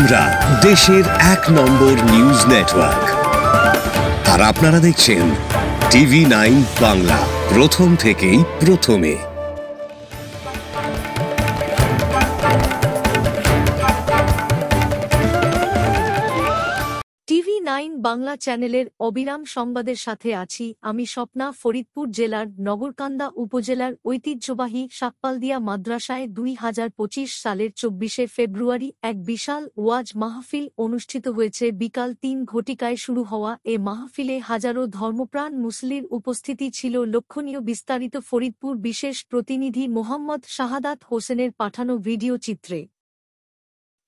আমরা দেশের এক নম্বর নিউজ নেটওয়ার্ক, আর আপনারা দেখছেন TV9 বাংলা, প্রথম থেকেই প্রথমে। TV9 বাংলা চ্যানেলের অবিরাম সংবাদের সাথে আছি আমি স্বপ্না। ফরিদপুর জেলার নগরকান্দা উপজেলার ঐতিহ্যবাহী শাকপালদিয়া মাদ্রাসায় 2025 সালের 24শে ফেব্রুয়ারি এক বিশাল ওয়াজ মাহফিল অনুষ্ঠিত হয়েছে। বিকাল 3 ঘটিকায় শুরু হওয়া এ মাহফিলে হাজারো ধর্মপ্রাণ মুসলির উপস্থিতি ছিল লক্ষণীয়। বিস্তারিত ফরিদপুর বিশেষ প্রতিনিধি মোহাম্মদ শাহাদাত হোসেনের পাঠানো ভিডিও চিত্রে।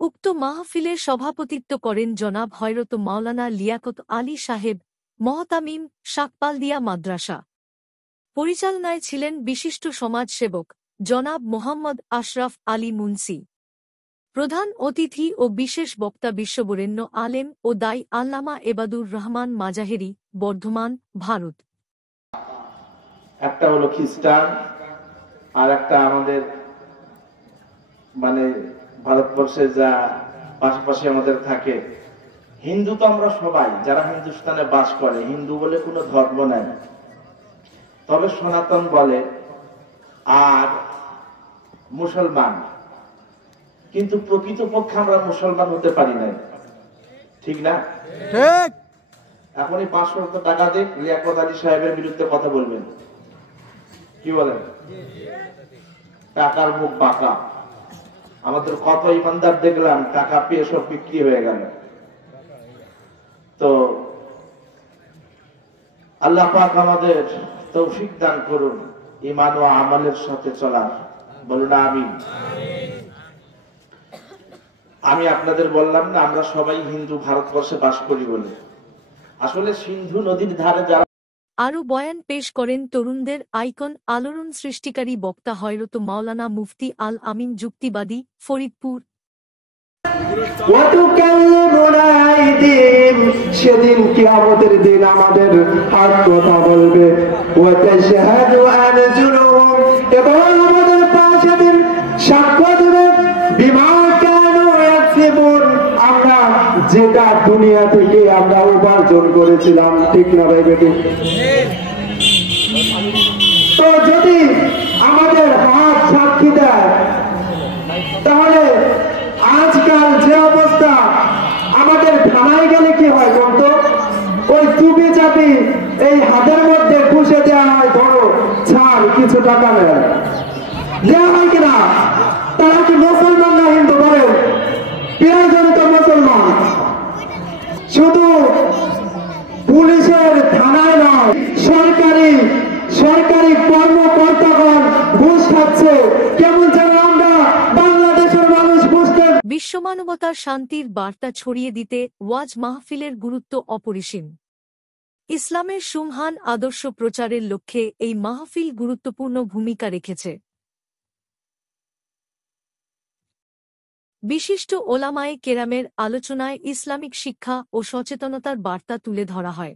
উক্ত মাহফিলে সভাপতিত্ব করেন জনাব হযরত মাওলানা লিয়াকত আলী সাহেব, মহতামিম, শাকপালদিয়া মাদ্রাসা। পরিচালনায় ছিলেন বিশিষ্ট সমাজসেবক জনাব মোহাম্মদ আশরাফ আলী মুন্সি। প্রধান অতিথি ও বিশেষ বক্তা বিশ্ববরেণ্য আলেম ও দাই আল্লামা এবাদুর রহমান মাজাহেরি, বর্ধমান, ভারত। একটা হলো খ্রিস্টান, আর একটা আমাদের ভারতবর্ষে যা পাশাপাশি আমাদের থাকে হিন্দু। তো আমরা সবাই যারা হিন্দুস্তানে বাস করে, হিন্দু বলে কোনো ধর্ম নাই, তবে সনাতন বলে, আর মুসলমান। কিন্তু প্রকৃতপক্ষে আমরা মুসলমান হতে পারি নাই, ঠিক না? ঠিক। এখনই 500 টাকা দিয়ে লিয়াকত আলী সাহেবের বিরুদ্ধে কথা বলবেন, কি বলেন? টাকার মুখ বাঁকা। আমাদের কত ইমানদার দেখলাম টাকা পেয়ে সব বিক্রি হয়ে গেল। তো আল্লাহ পাক আমাদের তৌফিক দান করুন ঈমান ও আমলের সাথে চলার, বলুন আমিন। আমি আপনাদের বললাম না আমরা সবাই হিন্দু, ভারতবর্ষে বাস করি বলে। আসলে সিন্ধু নদীর ধারে যারা আরও বয়ান পেশ করেন তরুণদের আইকন আলোড়ন সৃষ্টিকারী বক্তা হযরত মাওলানা মুফতি আল আমিন, যুক্তিবাদী, ফরিদপুর। সেদিন কিয়ামতের দিন আমাদের হাত কথা বলবে, এবং আমাদের পা সেদিন সাক্ষ্য দেবে বিমা কেন আমরা যেটা দুনিয়া থেকে আমরা উপার্জন করেছিলাম, ঠিক না ভাই বেটি? তো যদি আমাদের হাত সাক্ষী দেয়, তাহলে আজকাল যে অবস্থা, আমাদের থানায় গেলে কি হয় বলতো? ওই চুপি চাপি এই হাতের মধ্যে পুষে দেওয়া হয়, ধরো ছাড়, কিছু টাকা নেয়, দেওয়া হয় কিনা? তারা কি মুসলমান না হিন্দু বলেন? প্রিয়জন তো মুসলমান। শুধু পুলিশের থানায় নয়, সরকারি কর্মকর্তাগণ ঘুষ খাচ্ছে। কেমন যেন আমরা বাংলাদেশের মানুষ বুঝতে। বিশ্বমানবতার শান্তির বার্তা ছড়িয়ে দিতে ওয়াজ মাহফিলের গুরুত্ব অপরিসীম। ইসলামের সুমহান আদর্শ প্রচারের লক্ষ্যে এই মাহফিল গুরুত্বপূর্ণ ভূমিকা রেখেছে। বিশিষ্ট ওলামায়ে কেরামের আলোচনায় ইসলামিক শিক্ষা ও সচেতনতার বার্তা তুলে ধরা হয়।